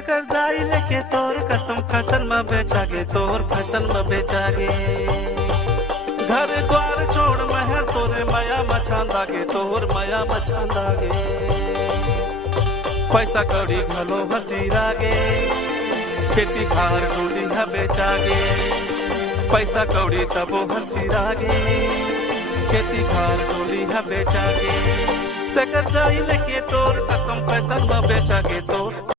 तेकर दाई लेके तोर कसम फसल में बेचागे, तोर फसल में बेचागे। घर द्वार छोड़ महर तोरे माया मछांदागे, तोर माया मछांदागे। पैसा कौड़ी घलो हसीरागे, खेती खार डोली है बेचागे। पैसा कौड़ी सबो हसीरागे, खेती खार डोली है बेचागे। तेकर दाई लेके तोर कसम फसल में बेचागे, तोर